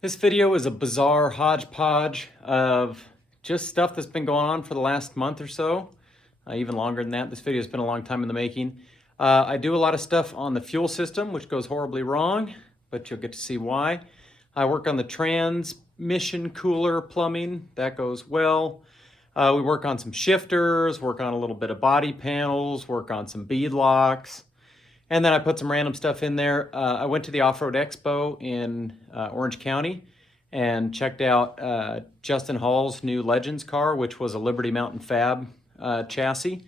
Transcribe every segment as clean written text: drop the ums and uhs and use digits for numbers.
This video is a bizarre hodgepodge of just stuff that's been going on for the last month or so, even longer than that. This video has been a long time in the making. I do a lot of stuff on the fuel system, which goes horribly wrong, but you'll get to see why. I work on the transmission cooler plumbing. That goes well. We work on some shifters, work on a little bit of body panels, work on some bead locks. And then I put some random stuff in there. I went to the Off-Road Expo in Orange County and checked out Justin Hall's new Legends car, which was a Liberty Mountain Fab chassis.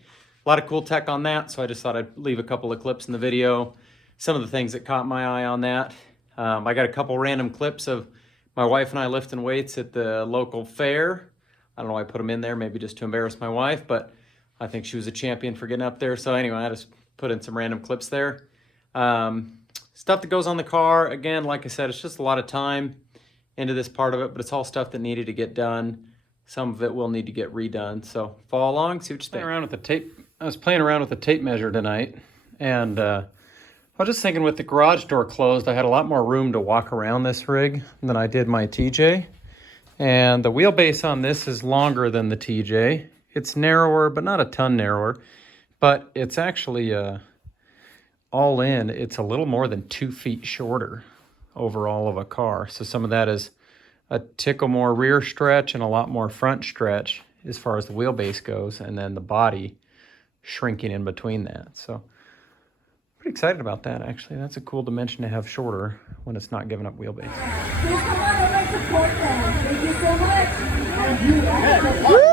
A lot of cool tech on that, so I just thought I'd leave a couple of clips in the video. Some of the things that caught my eye on that. I got a couple random clips of my wife and I lifting weights at the local fair. I don't know why I put them in there, maybe just to embarrass my wife, but I think she was a champion for getting up there. So anyway, I just put in some random clips there. Stuff that goes on the car, again, like I said, it's just a lot of time into this part of it, but it's all stuff that needed to get done. Some of it will need to get redone. So follow along, see what you think. I was playing around with the tape measure tonight, and I was just thinking with the garage door closed, I had a lot more room to walk around this rig than I did my TJ. And the wheelbase on this is longer than the TJ. It's narrower, but not a ton narrower. But it's actually, all in, it's a little more than 2 feet shorter overall of a car. So some of that is a tickle more rear stretch and a lot more front stretch as far as the wheelbase goes. And then the body shrinking in between that. So pretty excited about that, actually. That's a cool dimension to have shorter when it's not giving up wheelbase. Please come on over and support them. Thank you so much. And you Woo!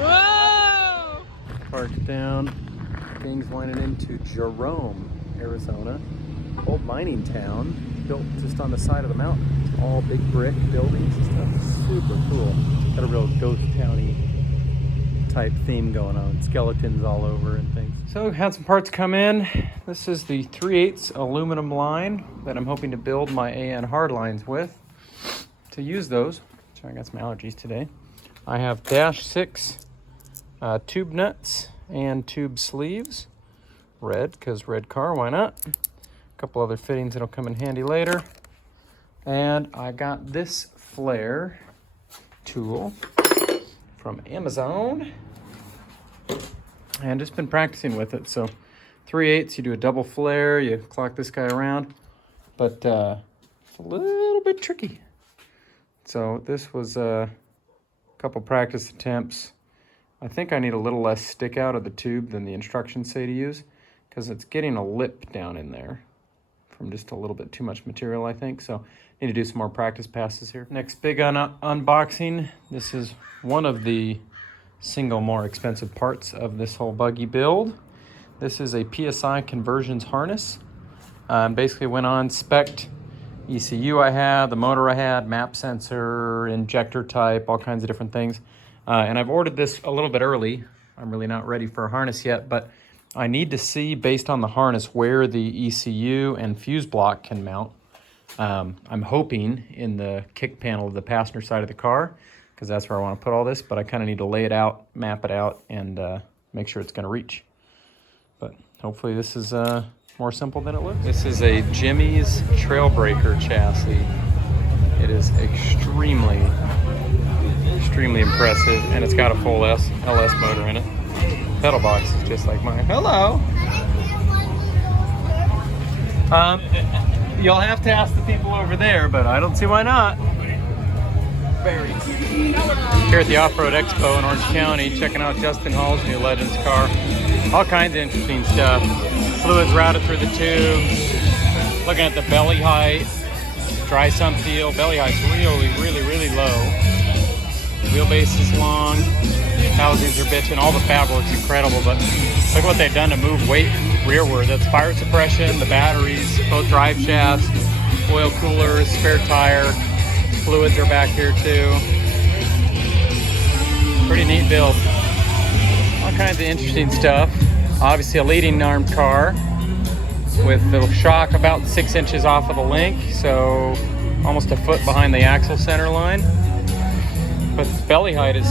Whoa! Parked down. Things winding into Jerome, Arizona. Old mining town built just on the side of the mountain. All big brick buildings and stuff. Super cool. Got a real ghost towny type theme going on. Skeletons all over and things. So had some parts come in. This is the 3/8 aluminum line that I'm hoping to build my AN hardlines with. To use those, so I got some allergies today. I have -6 tube nuts and tube sleeves. Red, because red car, why not? A couple other fittings that'll come in handy later. And I got this flare tool from Amazon. And just been practicing with it. So 3/8, you do a double flare, you clock this guy around. But it's a little bit tricky. So this was a couple practice attempts. I think I need a little less stick out of the tube than the instructions say to use, because it's getting a lip down in there from just a little bit too much material, I think. So need to do some more practice passes here. Next big unboxing. This is one of the single more expensive parts of this whole buggy build. This is a PSI conversions harness. Basically went on, spec'd ECU I had, the motor I had, map sensor, injector type, all kinds of different things. And I've ordered this a little bit early. I'm really not ready for a harness yet, but I need to see, based on the harness, where the ECU and fuse block can mount. I'm hoping in the kick panel of the passenger side of the car, because that's where I want to put all this, but I kind of need to lay it out, map it out, and make sure it's going to reach. But hopefully this is more simple than it looks. This is a Jimmy's Trailbreaker chassis. It is extremely impressive, and it's got a full LS motor in it. Pedal box is just like mine. Hello. You'll have to ask the people over there, but I don't see why not. Very here at the Off-Road Expo in Orange County, checking out Justin Hall's new Legends car. All kinds of interesting stuff. Fluids routed through the tube. Looking at the belly height. Dry sump feel. Belly height's really low. Wheelbase is long. Housings are bitching. All the fabric's incredible, but look what they've done to move weight rearward. That's fire suppression, the batteries, both drive shafts, oil coolers, spare tire. Fluids are back here too. Pretty neat build. All kinds of interesting stuff. Obviously a leading armed car with the shock about 6 inches off of the link, so almost a foot behind the axle center line. But its belly height is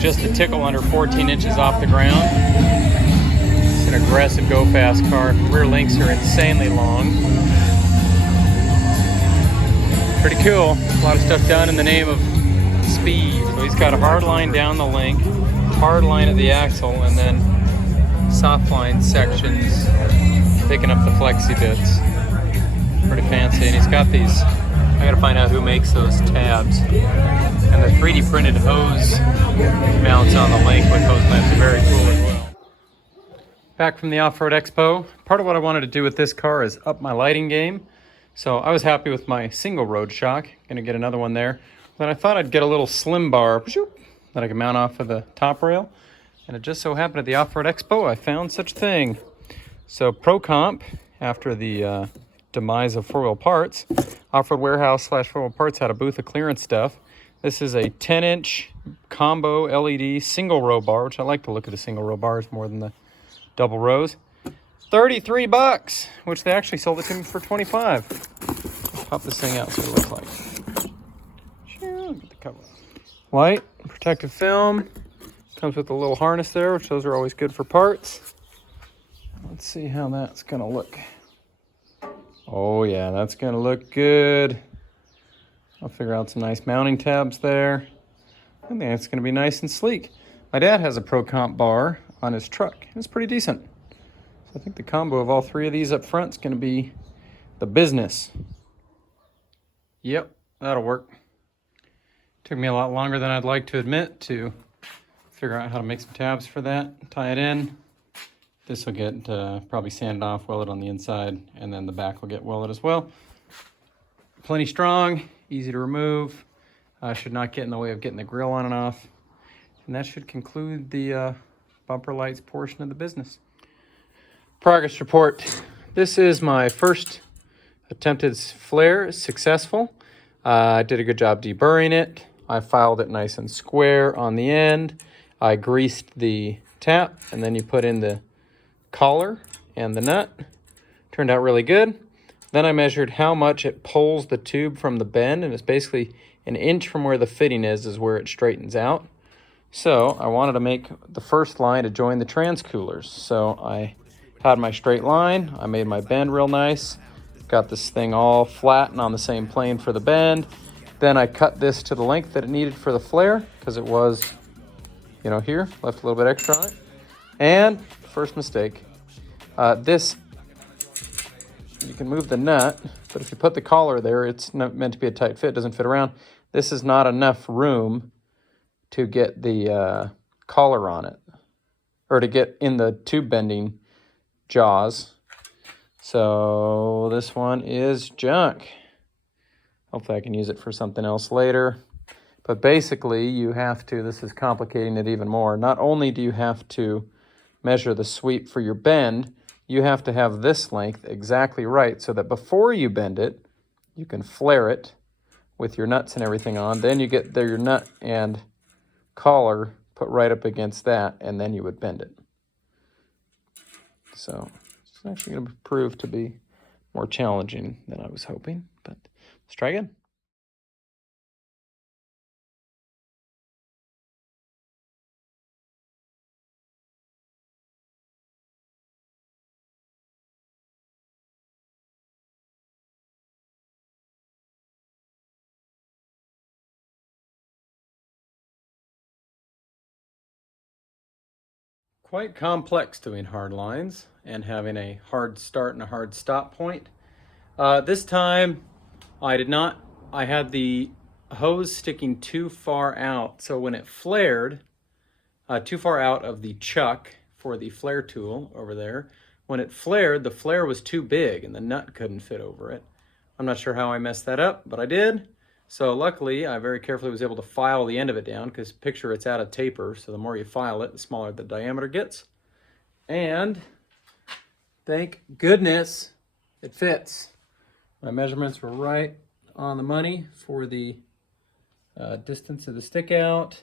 just a tickle under 14 inches off the ground. It's an aggressive go-fast car. Rear links are insanely long. Pretty cool. A lot of stuff done in the name of speed. So he's got a hard line down the link, hard line at the axle, and then soft line sections picking up the flexi bits. Pretty fancy. And he's got these, I gotta find out who makes those tabs. And the 3D printed hose mounts on the link with hose clamps are very cool as well. Back from the Off-Road Expo. Part of what I wanted to do with this car is up my lighting game. So I was happy with my single road shock. Gonna get another one there. Then I thought I'd get a little slim bar that I could mount off of the top rail. And it just so happened at the Off-Road Expo, I found such a thing. So Pro Comp, after the demise of 4-wheel parts, Off-Road Warehouse / 4-wheel parts had a booth of clearance stuff. This is a 10-inch combo LED single row bar, which I like to look at the single row bars more than the double rows. 33 bucks, which they actually sold it to me for 25. Let's pop this thing out so what it looks like. Get the cover. Light, protective film. Comes with a little harness there, which those are always good for parts. Let's see how that's gonna look. Oh yeah, that's gonna look good. I'll figure out some nice mounting tabs there. I think it's gonna be nice and sleek. My dad has a Pro Comp bar on his truck. It's pretty decent. So I think the combo of all three of these up front is gonna be the business. Yep, that'll work. Took me a lot longer than I'd like to admit to figure out how to make some tabs for that, tie it in. This will get probably sanded off, welded on the inside, and then the back will get welded as well. Plenty strong, easy to remove. Should not get in the way of getting the grill on and off. And that should conclude the bumper lights portion of the business. Progress report. This is my first attempted flare, successful. I did a good job deburring it. I filed it nice and square on the end. I greased the tap, and then you put in the collar and the nut. Turned out really good. Then I measured how much it pulls the tube from the bend, and it's basically an inch from where the fitting is where it straightens out. So I wanted to make the first line to join the transcoolers. So I had my straight line. I made my bend real nice. Got this thing all flat and on the same plane for the bend. Then I cut this to the length that it needed for the flare, because it was, you know, here, left a little bit extra on it. And first mistake, this, you can move the nut, but if you put the collar there, it's not meant to be a tight fit, it doesn't fit around. This is not enough room to get the collar on it, or to get in the tube bending jaws. So this one is junk. Hopefully I can use it for something else later. But basically you have to, this is complicating it even more. Not only do you have to measure the sweep for your bend, you have to have this length exactly right so that before you bend it, you can flare it with your nuts and everything on. Then you get there your nut and collar put right up against that, and then you would bend it. So it's actually going to prove to be more challenging than I was hoping, but let's try again. Quite complex doing hard lines and having a hard start and a hard stop point. This time I had the hose sticking too far out. So when it flared, too far out of the chuck for the flare tool over there, when it flared, the flare was too big and the nut couldn't fit over it. I'm not sure how I messed that up, but I did. So luckily, I very carefully was able to file the end of it down, because picture it's at a taper, so the more you file it, the smaller the diameter gets. And thank goodness it fits. My measurements were right on the money for the distance of the stick out.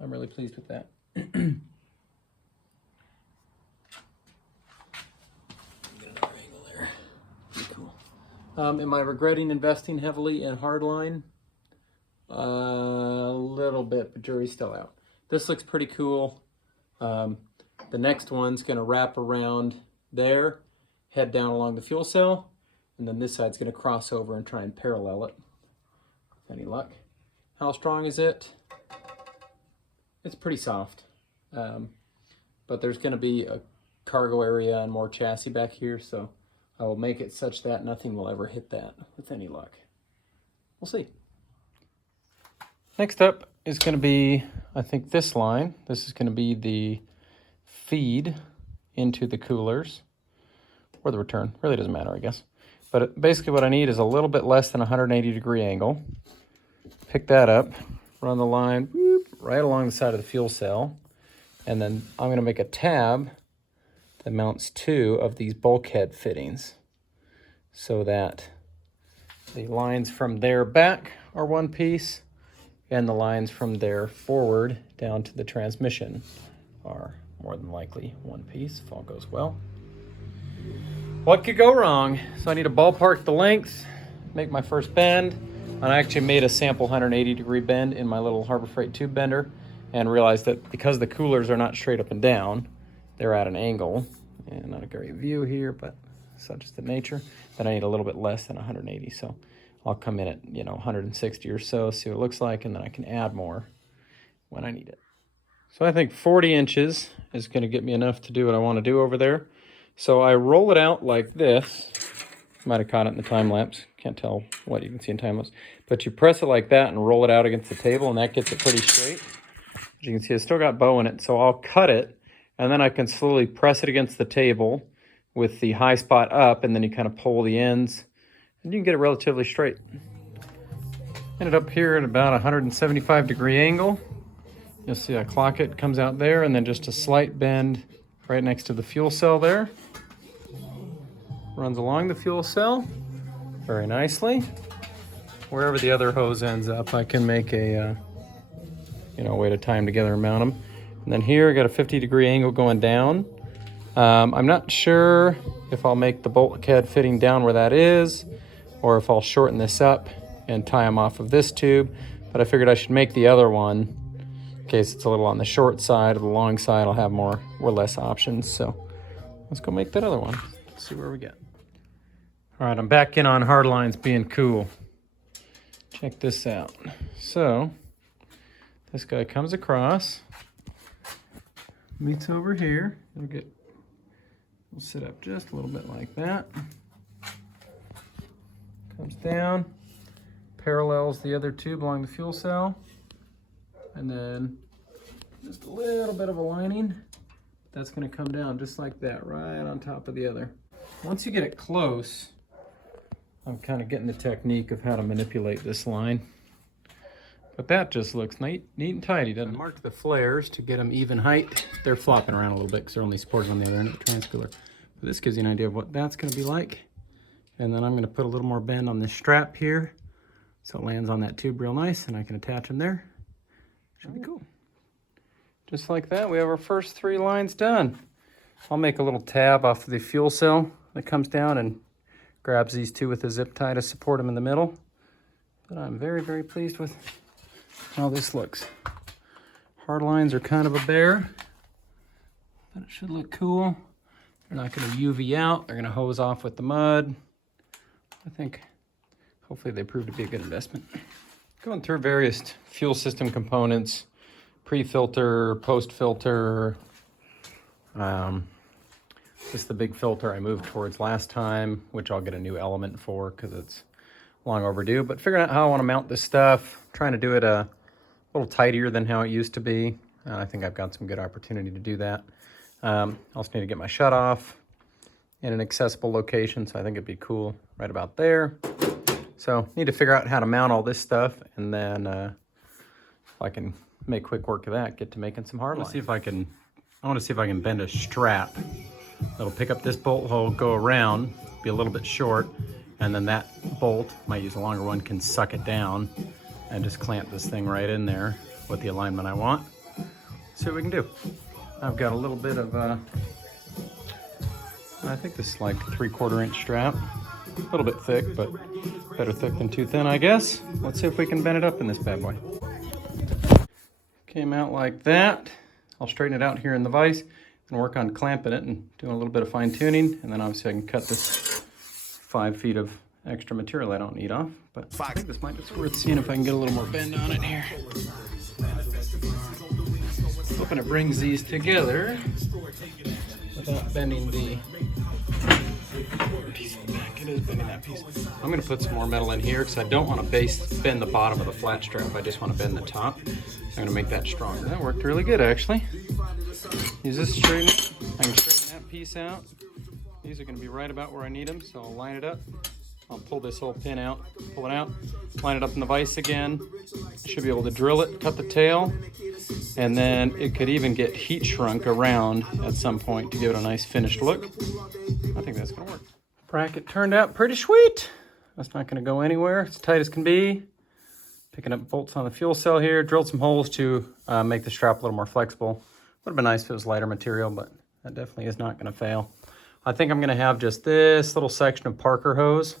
I'm really pleased with that. Get another angle there. Pretty cool. Am I regretting investing heavily in Hardline? A little bit, but jury's still out. This looks pretty cool. The next one's gonna wrap around there, head down along the fuel cell, and then this side's gonna cross over and try and parallel it, with any luck. How strong is it? It's pretty soft, but there's gonna be a cargo area and more chassis back here, so I will make it such that nothing will ever hit that with any luck. We'll see. Next up is going to be, I think, this line. This is going to be the feed into the coolers, or the return. Really doesn't matter, I guess. But basically what I need is a little bit less than 180-degree angle. Pick that up, run the line whoop, right along the side of the fuel cell, and then I'm going to make a tab that mounts 2 of these bulkhead fittings so that the lines from their back are one piece and the lines from their forward down to the transmission are more than likely one piece if all goes well. What could go wrong? So I need to ballpark the length, make my first bend, and I actually made a sample 180-degree bend in my little Harbor Freight tube bender and realized that because the coolers are not straight up and down, they're at an angle, and not a great view here, but such is the nature, that I need a little bit less than 180. So I'll come in at, 160 or so, see what it looks like, and then I can add more when I need it. So I think 40 inches is going to get me enough to do what I want to do over there. So I roll it out like this. Might have caught it in the time lapse. Can't tell what you can see in time lapse. But you press it like that and roll it out against the table, and that gets it pretty straight. As you can see, it's still got bow in it, so I'll cut it, and then I can slowly press it against the table with the high spot up, and then you kind of pull the ends, and you can get it relatively straight. Ended up here at about 175-degree angle. You'll see I clock it, comes out there, and then just a slight bend right next to the fuel cell there. Runs along the fuel cell very nicely. Wherever the other hose ends up, I can make a way to tie them together and mount them. And then here I got a 50-degree angle going down. I'm not sure if I'll make the bulkhead fitting down where that is, or if I'll shorten this up and tie them off of this tube, but I figured I should make the other one in case it's a little on the short side or the long side. I'll have more or less options. So let's go make that other one. Let's see where we get. All right, I'm back in on Hardlines being cool. Check this out. So this guy comes across, meets over here. We'll sit up just a little bit like that. Comes down, parallels the other tube along the fuel cell, and then just a little bit of a lining. That's going to come down just like that, right on top of the other. Once you get it close, I'm kind of getting the technique of how to manipulate this line. But that just looks neat and tidy, doesn't it? I marked the flares to get them even height. They're flopping around a little bit because they're only supported on the other end of the transcooler. But this gives you an idea of what that's going to be like. And then I'm going to put a little more bend on this strap here so it lands on that tube real nice, and I can attach them there. Should be cool. Just like that, we have our first 3 lines done. I'll make a little tab off of the fuel cell that comes down and grabs these 2 with a zip tie to support them in the middle. But I'm very, very pleased with how this looks. Hard lines are kind of a bear, but it should look cool. They're not going to UV out. They're going to hose off with the mud. I think hopefully they prove to be a good investment. Going through various fuel system components, pre-filter, post-filter. This is the big filter I moved towards last time, which I'll get a new element for because it's long overdue. But figuring out how I want to mount this stuff, trying to do it a little tidier than how it used to be. I think I've got some good opportunity to do that. I also need to get my shut off in an accessible location, so I think it'd be cool right about there. So need to figure out how to mount all this stuff, and then if I can make quick work of that, get to making some hard lines. I want to see if I can bend a strap that'll pick up this bolt hole, go around, be a little bit short, and then that bolt, might use a longer one, can suck it down and just clamp this thing right in there with the alignment I want. See what we can do. I've got a little bit of, I think this is like 3/4 inch strap. A little bit thick, but better thick than too thin, I guess. Let's see if we can bend it up in this bad boy. Came out like that. I'll straighten it out here in the vise and work on clamping it and doing a little bit of fine tuning. And then obviously I can cut this 5 feet of extra material I don't need off. But I think this might be worth seeing if I can get a little more bend on it here. Hoping it brings these together without bending the piece of the back. It is bending that piece. I'm going to put some more metal in here because I don't want to bend the bottom of the flat strap. I just want to bend the top. I'm going to make that stronger. That worked really good, actually. Use this to straighten it. I can straighten that piece out. These are going to be right about where I need them, so I'll line it up. I'll pull this whole pin out, pull it out, line it up in the vise again. Should be able to drill it, cut the tail, and then it could even get heat shrunk around at some point to give it a nice finished look. I think that's going to work. Bracket turned out pretty sweet. That's not going to go anywhere. It's tight as can be. Picking up bolts on the fuel cell here. Drilled some holes to make the strap a little more flexible. Would have been nice if it was lighter material, but that definitely is not going to fail. I think I'm going to have just this little section of Parker hose.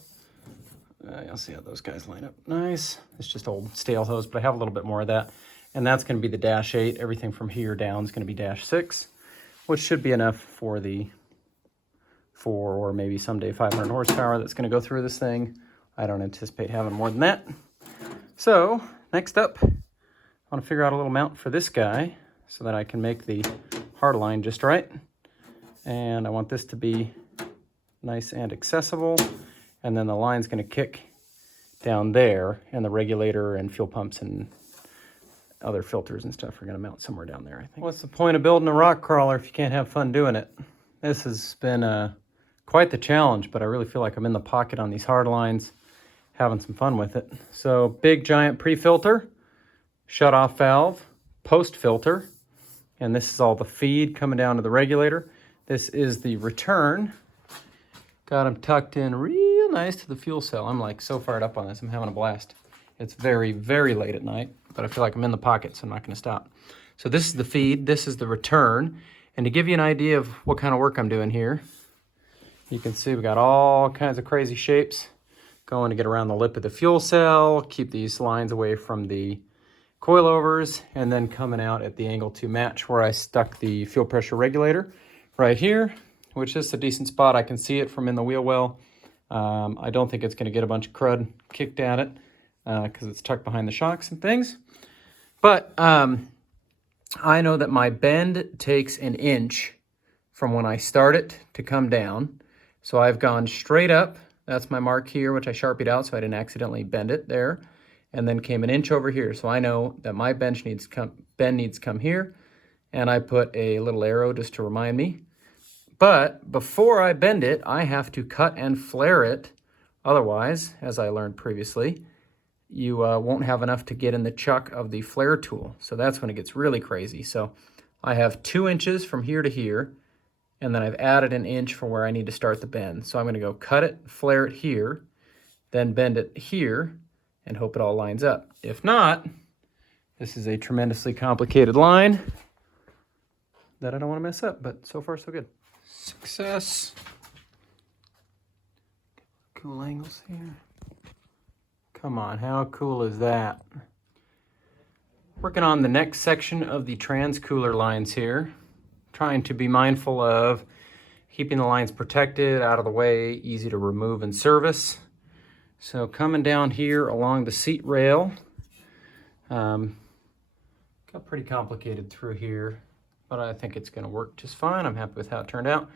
You'll see how those guys line up nice. It's just old stale hose, but I have a little bit more of that. And that's going to be the dash 8. Everything from here down is going to be dash 6, which should be enough for the 4 or maybe someday 500 horsepower that's going to go through this thing. I don't anticipate having more than that. So next up, I want to figure out a little mount for this guy so that I can make the hardline just right. And I want this to be nice and accessible. And then the line's going to kick down there, and the regulator and fuel pumps and other filters and stuff are going to mount somewhere down there, I think. What's the point of building a rock crawler if you can't have fun doing it? This has been quite the challenge, but I really feel like I'm in the pocket on these hard lines, having some fun with it. So big giant pre-filter, shut-off valve, post filter, and this is all the feed coming down to the regulator. This is the return. Got them tucked in real nice to the fuel cell. I'm like so fired up on this. I'm having a blast. It's very, very late at night, but I feel like I'm in the pocket, so I'm not going to stop. So this is the feed. This is the return. And to give you an idea of what kind of work I'm doing here, you can see we got all kinds of crazy shapes going to get around the lip of the fuel cell, keep these lines away from the coilovers, and then coming out at the angle to match where I stuck the fuel pressure regulator right here, which is a decent spot. I can see it from in the wheel well. I don't think it's going to get a bunch of crud kicked at it because it's tucked behind the shocks and things. But I know that my bend takes an inch from when I start it to come down. So I've gone straight up. That's my mark here, which I Sharpied out so I didn't accidentally bend it there. And then came an inch over here. So I know that my bend needs to come here. And I put a little arrow just to remind me. But before I bend it, I have to cut and flare it. Otherwise, as I learned previously, you won't have enough to get in the chuck of the flare tool. So that's when it gets really crazy. So I have 2 inches from here to here, and then I've added an inch for where I need to start the bend. So I'm going to go cut it, flare it here, then bend it here, and hope it all lines up. If not, this is a tremendously complicated line that I don't want to mess up, but so far so good. Success. Cool angles here. Come on, how cool is that? Working on the next section of the transcooler lines here. Trying to be mindful of keeping the lines protected, out of the way, easy to remove and service. So coming down here along the seat rail, got pretty complicated through here, but I think it's going to work just fine. I'm happy with how it turned out.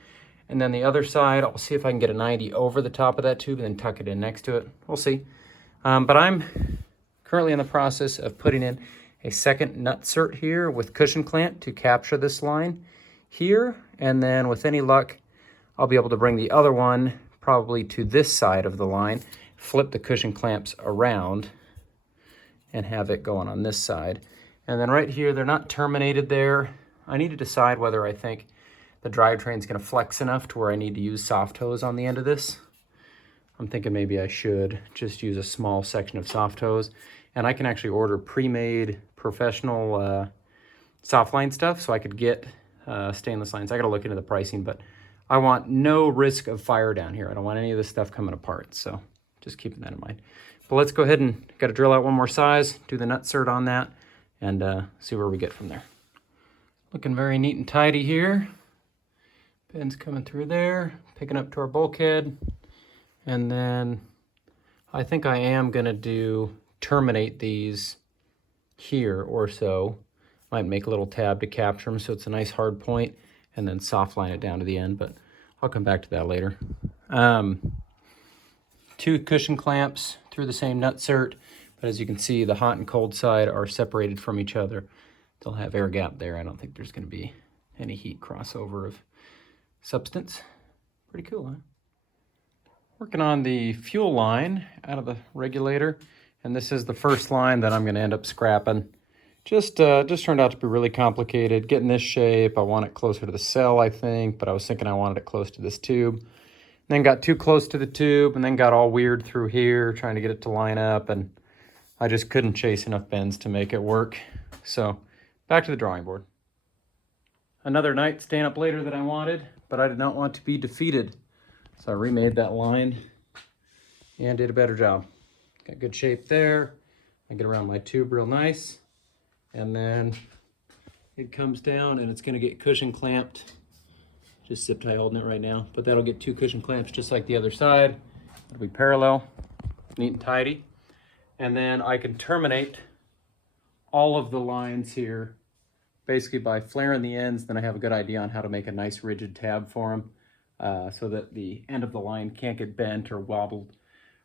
And then the other side, I'll see if I can get a 90 over the top of that tube and then tuck it in next to it. We'll see. But I'm currently in the process of putting in a second nut cert here with cushion clamp to capture this line here. And then with any luck, I'll be able to bring the other one probably to this side of the line, flip the cushion clamps around and have it going on this side. And then right here, they're not terminated there. I need to decide whether I think the drivetrain is going to flex enough to where I need to use soft hose on the end of this. I'm thinking maybe I should just use a small section of soft hose. And I can actually order pre-made professional soft line stuff so I could get stainless lines. I got to look into the pricing, but I want no risk of fire down here. I don't want any of this stuff coming apart. So just keeping that in mind. But let's go ahead and got to drill out one more size, do the nut cert on that, and see where we get from there. Looking very neat and tidy here. Pins coming through there, picking up to our bulkhead. And then I think I am gonna terminate these here or so. Might make a little tab to capture them so it's a nice hard point, and then soft line it down to the end, but I'll come back to that later. 2 cushion clamps through the same nut cert, but as you can see, the hot and cold side are separated from each other. They'll have air gap there. I don't think there's gonna be any heat crossover of substance. Pretty cool, huh? Working on the fuel line out of the regulator, and this is the first line that I'm gonna end up scrapping. Just turned out to be really complicated. Getting this shape, I want it closer to the cell, I think, but I was thinking I wanted it close to this tube. And then got too close to the tube, and then got all weird through here, trying to get it to line up, and I just couldn't chase enough bends to make it work. So, back to the drawing board. Another night staying up later than I wanted, but I did not want to be defeated. So I remade that line and did a better job. Got good shape there. I get around my tube real nice. And then it comes down and it's gonna get cushion clamped. Just zip tie holding it right now, but that'll get 2 cushion clamps just like the other side. It'll be parallel, neat and tidy. And then I can terminate all of the lines here basically by flaring the ends. Then I have a good idea on how to make a nice rigid tab for them so that the end of the line can't get bent or wobbled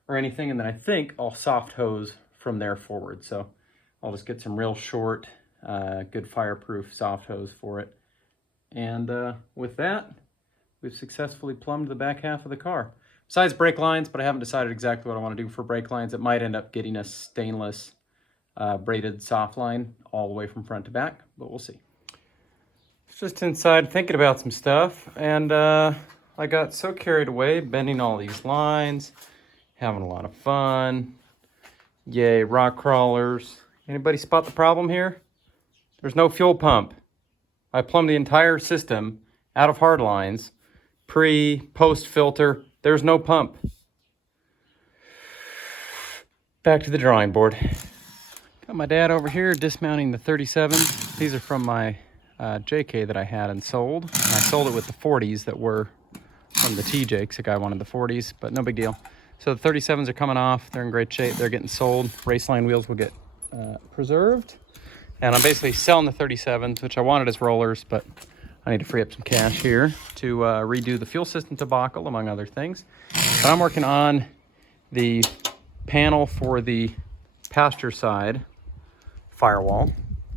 or anything. And then I think I'll soft hose from there forward. So I'll just get some real short, good fireproof soft hose for it. And with that, we've successfully plumbed the back half of the car. Besides brake lines, but I haven't decided exactly what I want to do for brake lines. It might end up getting a stainless braided soft line all the way from front to back, but we'll see. Just inside thinking about some stuff, and I got so carried away bending all these lines, having a lot of fun. Yay, rock crawlers. Anybody spot the problem here? There's no fuel pump. I plumbed the entire system out of Hardlines, post filter. There's no pump. Back to the drawing board. Got my dad over here dismounting the 37s. These are from my JK that I had and sold. And I sold it with the 40s that were from the TJ, because the guy wanted the 40s, but no big deal. So the 37s are coming off. They're in great shape. They're getting sold. Raceline wheels will get preserved. And I'm basically selling the 37s, which I wanted as rollers, but I need to free up some cash here to redo the fuel system debacle, among other things. But I'm working on the panel for the pasture side firewall.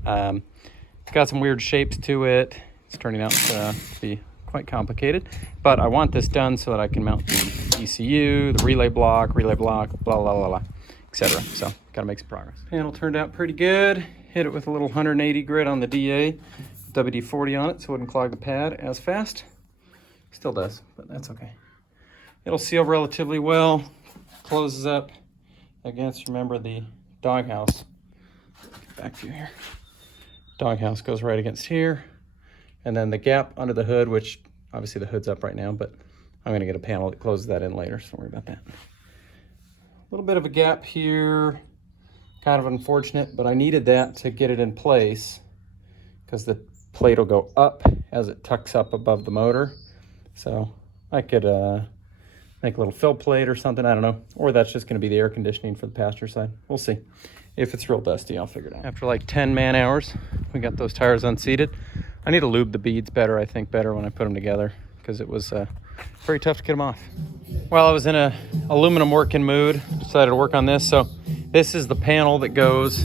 It's got some weird shapes to it. It's turning out to be quite complicated, but I want this done so that I can mount the ECU, the relay block, blah, blah, blah, blah, etc. So gotta make some progress. Panel turned out pretty good. Hit it with a little 180 grit on the DA, WD-40 on it, so it wouldn't clog the pad as fast. Still does, but that's okay. It'll seal relatively well, closes up against, remember, the doghouse. Get back to you here. Doghouse goes right against here. And then the gap under the hood, which obviously the hood's up right now, but I'm gonna get a panel that closes that in later, so don't worry about that. A little bit of a gap here, kind of unfortunate, but I needed that to get it in place because the plate will go up as it tucks up above the motor. So I could make a little fill plate or something, I don't know. Or that's just gonna be the air conditioning for the passenger side. We'll see. If it's real dusty, I'll figure it out. After like 10 man hours, we got those tires unseated. I need to lube the beads better, I think better when I put them together, because it was very tough to get them off. Well, I was in a aluminum working mood, decided to work on this. So this is the panel that goes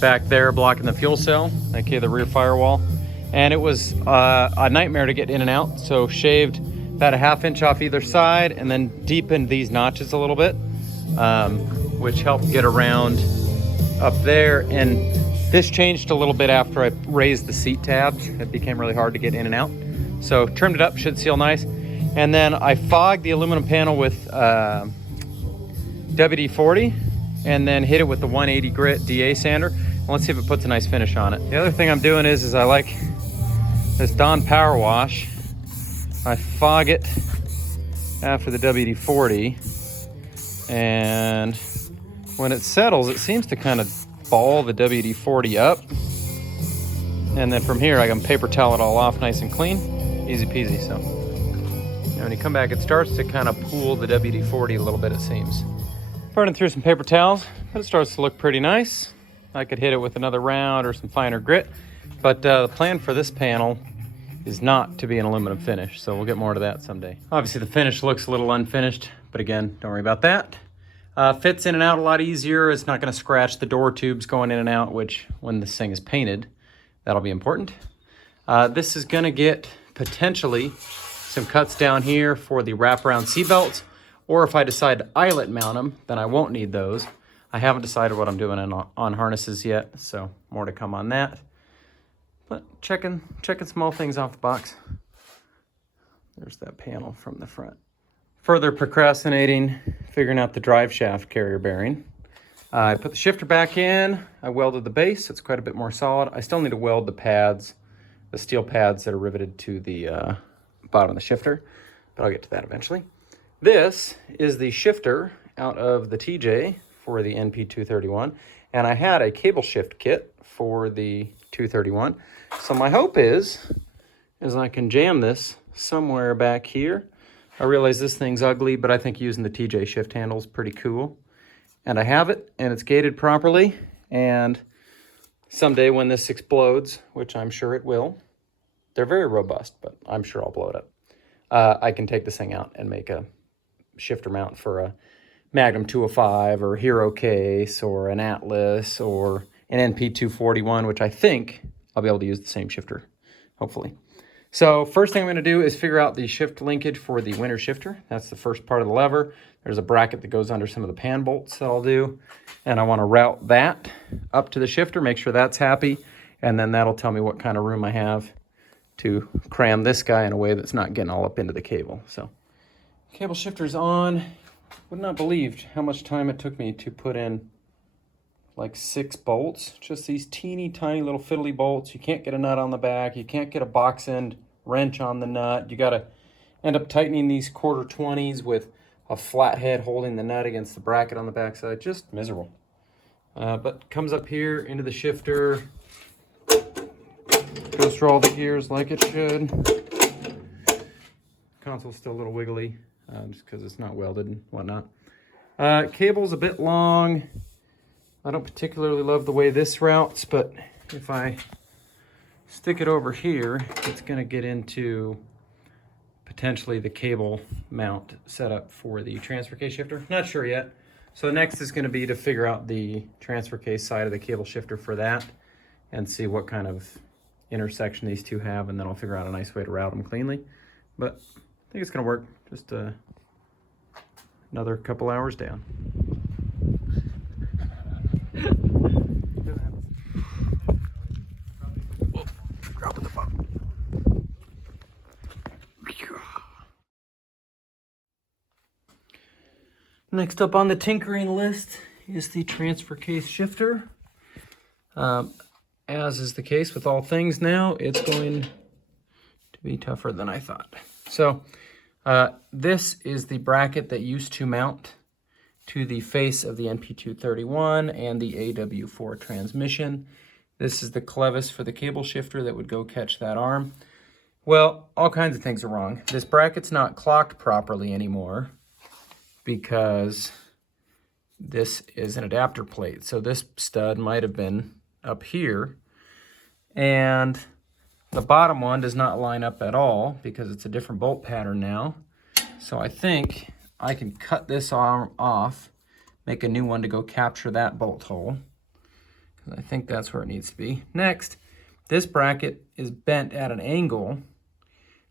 back there blocking the fuel cell, aka the rear firewall. And it was a nightmare to get in and out. So shaved about a ½ inch off either side and then deepened these notches a little bit, which helped get around up there. And this changed a little bit after I raised the seat tabs. It became really hard to get in and out. So trimmed it up, should seal nice. And then I fogged the aluminum panel with WD-40 and then hit it with the 180 grit DA sander. And let's see if it puts a nice finish on it. The other thing I'm doing is I like this Dawn Power Wash I fog it after the WD-40, and when it settles, it seems to kind of ball the WD-40 up. And then from here, I can paper towel it all off nice and clean. Easy peasy, so. Now when you come back, it starts to kind of pool the WD-40 a little bit, it seems. Burning through some paper towels, but it starts to look pretty nice. I could hit it with another round or some finer grit, but the plan for this panel is not to be an aluminum finish, so we'll get more to that someday. Obviously the finish looks a little unfinished, but again, don't worry about that. Fits in and out a lot easier. It's not gonna scratch the door tubes going in and out, which when this thing is painted, that'll be important. This is gonna get potentially some cuts down here for the wraparound seat belts, or if I decide to eyelet mount them, then I won't need those. I haven't decided what I'm doing on harnesses yet, so more to come on that. But checking small things off the box. There's that panel from the front. Further procrastinating, figuring out the drive shaft carrier bearing. I put the shifter back in. I welded the base, so it's quite a bit more solid. I still need to weld the pads, the steel pads that are riveted to the bottom of the shifter, but I'll get to that eventually. This is the shifter out of the TJ for the NP231, and I had a cable shift kit for the 231. So my hope is I can jam this somewhere back here. I realize this thing's ugly, but I think using the TJ shift handle is pretty cool. And I have it, and it's gated properly, and someday when this explodes, which I'm sure it will, they're very robust, but I'm sure I'll blow it up. I can take this thing out and make a shifter mount for a Magnum 205 or Hero case or an Atlas or an NP241, which I think I'll be able to use the same shifter, hopefully. So first thing I'm gonna do is figure out the shift linkage for the winter shifter. That's the first part of the lever. There's a bracket that goes under some of the pan bolts that I'll do. And I wanna route that up to the shifter, make sure that's happy. And then that'll tell me what kind of room I have to cram this guy in a way that's not getting all up into the cable. So cable shifter's on. Would not believe how much time it took me to put in like 6 bolts, just these teeny tiny little fiddly bolts. You can't get a nut on the back. You can't get a box end wrench on the nut. You gotta end up tightening these 1/4-20s with a flat head holding the nut against the bracket on the back side. Just miserable. But comes up here into the shifter, goes through all the gears like it should. Console's still a little wiggly, just because it's not welded and whatnot. Cable's a bit long. I don't particularly love the way this routes, but if I stick it over here, it's going to get into potentially the cable mount setup for the transfer case shifter. Not sure yet. So next is going to be to figure out the transfer case side of the cable shifter for that and see what kind of intersection these two have, and then I'll figure out a nice way to route them cleanly. But I think it's going to work. Just another couple hours down. Next up on the tinkering list is the transfer case shifter. As is the case with all things now, it's going to be tougher than I thought. So this is the bracket that used to mount to the face of the NP231 and the AW4 transmission. This is the clevis for the cable shifter that would go catch that arm. Well, all kinds of things are wrong. This bracket's not clocked properly anymore because this is an adapter plate. So this stud might have been up here, and the bottom one does not line up at all because it's a different bolt pattern now. So I think I can cut this arm off, make a new one to go capture that bolt hole, because I think that's where it needs to be. Next, this bracket is bent at an angle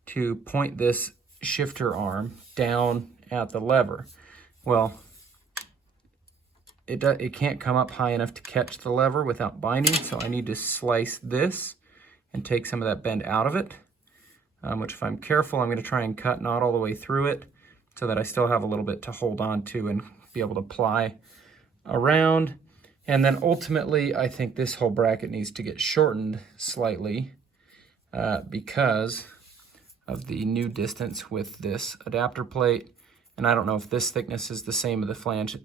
to point this shifter arm down at the lever. Well, it can't come up high enough to catch the lever without binding, so I need to slice this and take some of that bend out of it, which if I'm careful, I'm going to try and cut not all the way through it so that I still have a little bit to hold on to and be able to ply around. And then ultimately, I think this whole bracket needs to get shortened slightly because of the new distance with this adapter plate. And I don't know if this thickness is the same as the flange for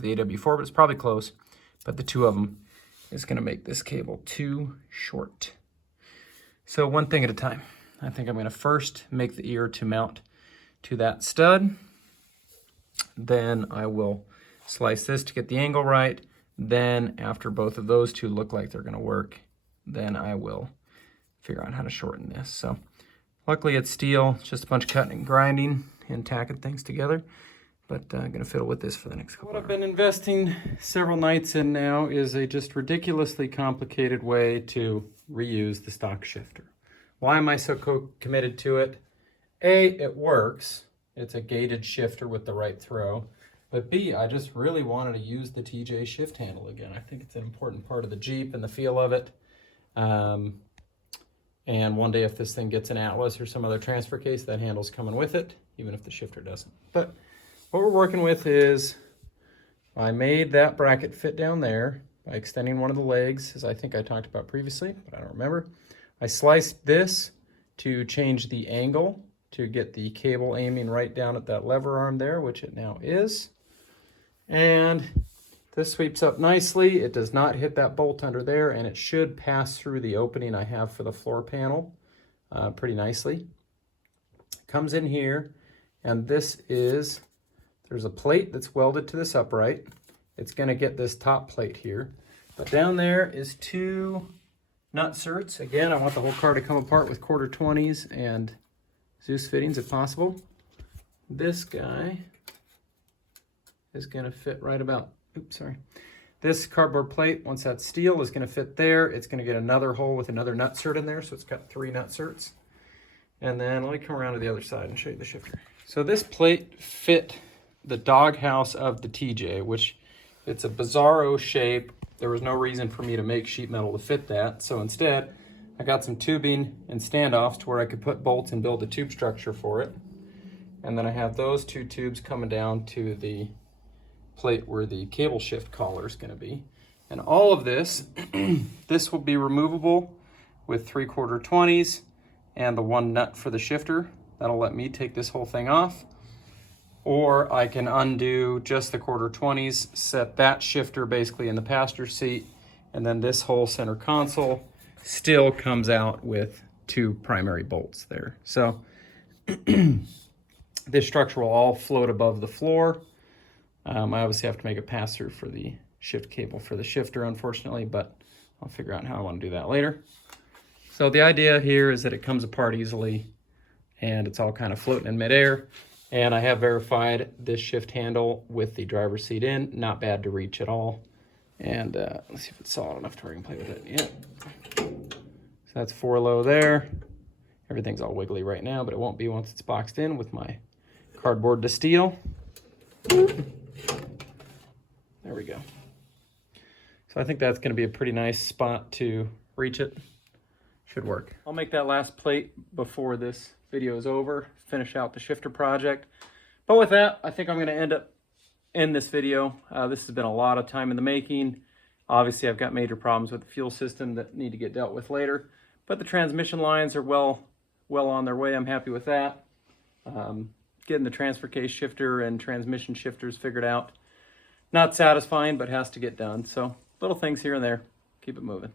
the AW4, but it's probably close. But the two of them is going to make this cable too short. So one thing at a time. I think I'm going to first make the ear to mount to that stud. Then I will slice this to get the angle right. Then after both of those two look like they're going to work, then I will figure out how to shorten this. So luckily it's steel, it's just a bunch of cutting and grinding and tacking things together. But I'm going to fiddle with this for the next couple. What I've been investing several nights in now is a just ridiculously complicated way to reuse the stock shifter. Why am I so committed to it? A, it works. It's a gated shifter with the right throw. But B, I just really wanted to use the TJ shift handle again. I think it's an important part of the Jeep and the feel of it. And one day if this thing gets an Atlas or some other transfer case, that handle's coming with it, even if the shifter doesn't. But what we're working with is, I made that bracket fit down there by extending one of the legs, as I think I talked about previously, but I don't remember. I sliced this to change the angle to get the cable aiming right down at that lever arm there, which it now is. And this sweeps up nicely. It does not hit that bolt under there, and it should pass through the opening I have for the floor panel pretty nicely. Comes in here, and this is, there's a plate that's welded to this upright. It's going to get this top plate here. But down there is two nut certs. Again, I want the whole car to come apart with 1/4-20s and Zeus fittings if possible. This guy is going to fit right about, this cardboard plate, once that's steel, is going to fit there. It's going to get another hole with another nut cert in there, so it's got 3 nut certs. And then let me come around to the other side and show you the shifter. So this plate fit the doghouse of the TJ, which it's a bizarro shape. There was no reason for me to make sheet metal to fit that. So instead, I got some tubing and standoffs to where I could put bolts and build a tube structure for it. And then I have those 2 tubes coming down to the plate where the cable shift collar is going to be. And all of this, this will be removable with 3/4-20s and the 1 nut for the shifter. That'll let me take this whole thing off. Or I can undo just the 1/4-20s, set that shifter basically in the passenger seat, and then this whole center console still comes out with 2 primary bolts there. So this structure will all float above the floor. I obviously have to make a pass-through for the shift cable for the shifter, unfortunately, but I'll figure out how I want to do that later. So the idea here is that it comes apart easily, and it's all kind of floating in midair. And I have verified this shift handle with the driver's seat in. Not bad to reach at all. And let's see if it's solid enough to where I can play with it. Yeah. So that's 4 low there. Everything's all wiggly right now, but it won't be once it's boxed in with my cardboard to steel. There we go. So I think that's going to be a pretty nice spot to reach it. Should work. I'll make that last plate before this video is over, finish out the shifter project. But with that, I think I'm going to end this video. This has been a lot of time in the making. Obviously, I've got major problems with the fuel system that need to get dealt with later, but the transmission lines are well on their way. I'm happy with that. Getting the transfer case shifter and transmission shifters figured out. Not satisfying, but has to get done. So little things here and there. Keep it moving.